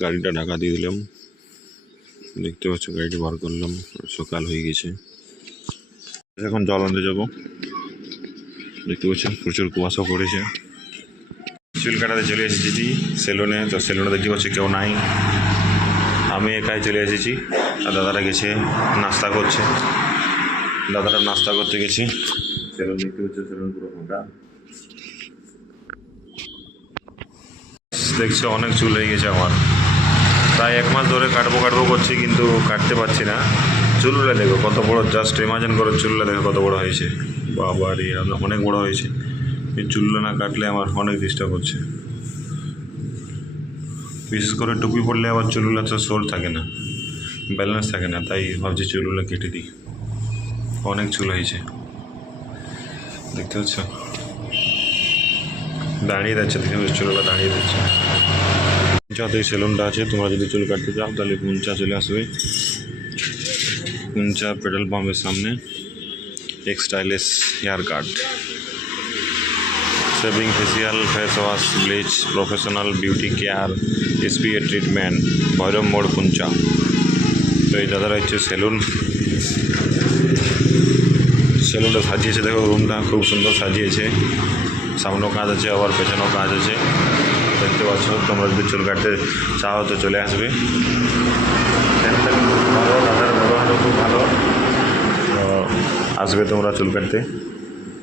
গাড়িটা ঢাকা দিয়ে দিলাম। দেখতে পাচ্ছ, গাড়িটি বার করলাম। সকাল হয়ে গেছে। এখন জল আনতে যাব। দেখতে পাচ্ছেন প্রচুর কুয়াশা পড়েছে। চুল কাটাতে চলে এসেছি সেলুনে। তো সেলুনে দেখতে পাচ্ছি কেউ নাই। আমি একাই চলে এসেছি। আর দাদারা গেছে, নাস্তা করছে। দাদারা নাস্তা করতে গেছি। সেলুন দেখতে পাচ্ছি, সেলুন পুরো ফাঁকা। দেখছি, অনেক চুল হয়ে গেছে আমার। তাই এক মাস ধরে কাটবো কাটবো করছি, কিন্তু কাটতে পারছি না। চুলগুলো দেখো, কত বড় জাস্ট ইমাজিন করো চুলগুলো দেখো কত বড় হয়েছে। বাবারে অনেক বড় হয়েছে। এই চুলগুলো না কাটলে আমার অনেক ডিস্টার্ব হচ্ছে। বিশেষ করে টুপি পড়লে আবার চুলগুলো তো সোর থাকে না ব্যালেন্স থাকে না, তাই ভাবছি চুলগুলো কেটে দিই। অনেক চুল হয়েছে। দেখতে পাচ্ছ? দাঁড়িয়ে যাচ্ছে দেখতে পাচ্ছ চুলগুলো দাঁড়িয়ে যাচ্ছে। যাতে সেলুনটা আছে, তোমরা যদি চুল কাটতে চাও, তাহলে কুঞ্চা চলে আসবে। কুঞ্চা পেট্রোল পাম্পের সামনে stylish hair cut shaving facial face wash bleach professional beauty care SPA treatment Bhairab মোড় কুঞ্চা তো এই দাদারা হচ্ছে সেলুন। সেলুনটা সাজিয়েছে, দেখো রুমটা খুব সুন্দর সাজিয়েছে। সামনেও কাজ আছে, আবার পেছনেও কাজ আছে। দেখতে পাচ্ছ, তোমরা যদি চুল কাটতে চাও তো চলে আসবে। চ্যানেলটা কিন্তু ভালো দাদার ব্যবহারও খুব ভালো। আসবে তোমরা চুল কাটতে।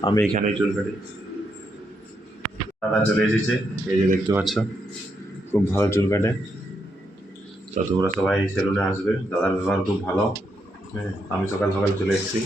আমি এখানেই চুল কাটি। দাদা চলে এসেছে। এই যে দেখতে পাচ্ছ, খুব ভালো চুল কাটে। তো তোমরা সবাই সেলুনে আসবে। দাদার ব্যবহার খুব ভালো। হ্যাঁ আমি সকাল সকাল চলে এসেছি।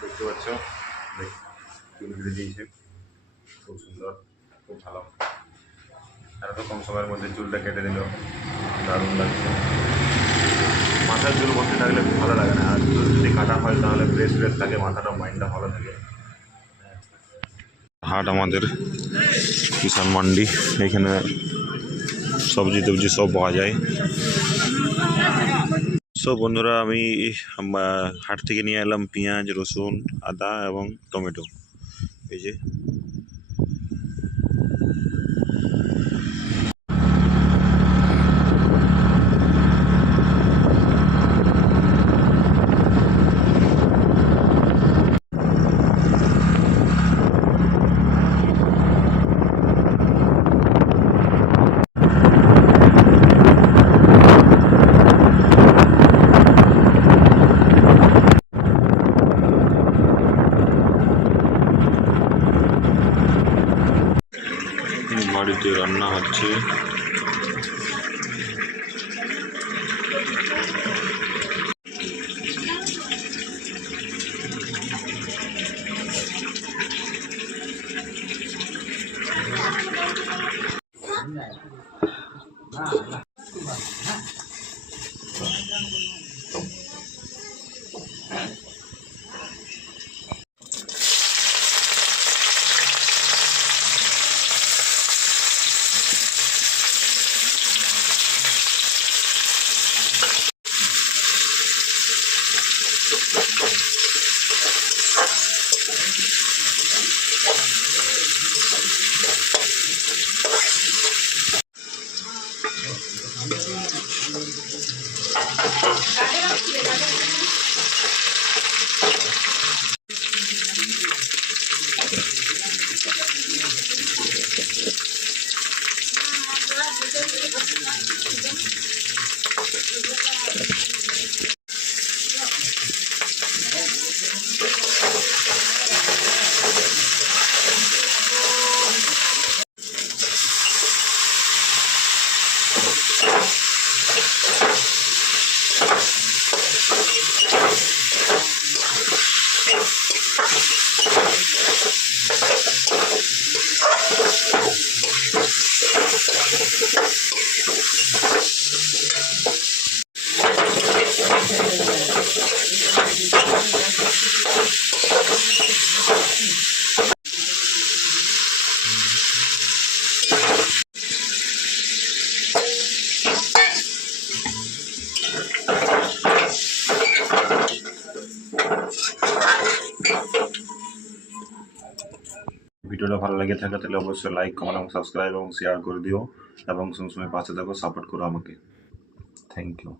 দেখতে পাচ্ছ? চুল কেটে দিয়েছে খুব সুন্দর, খুব ভালো। আর এত কম সময়ের মধ্যে চুলটা কেটে দিল। দারুণ লাগছে। মাথার চুল করতে থাকলে ভালো লাগে না। আর চুল যদি কাটা হয় তাহলে ফ্রেশ ফ্রেশ থাকে, মাথাটা মাইন্ডটা ভালো থাকে। হাট আমাদের কিষান মান্ডি, এখানে সবজি টবজি সব পাওয়া যায়। সো বন্ধুরা, আমি হাট থেকে নিয়ে এলাম পেঁয়াজ, রসুন, আদা এবং টমেটো। এই যে। Two. ভিডিওটা ভালো লেগে থাকে তাহলে অবশ্যই লাইক কমেন্ট এবং সাবস্ক্রাইব এবং শেয়ার করে দিও এবং সবসময় পাশে থাকো সাপোর্ট করো আমাকে থ্যাংক ইউ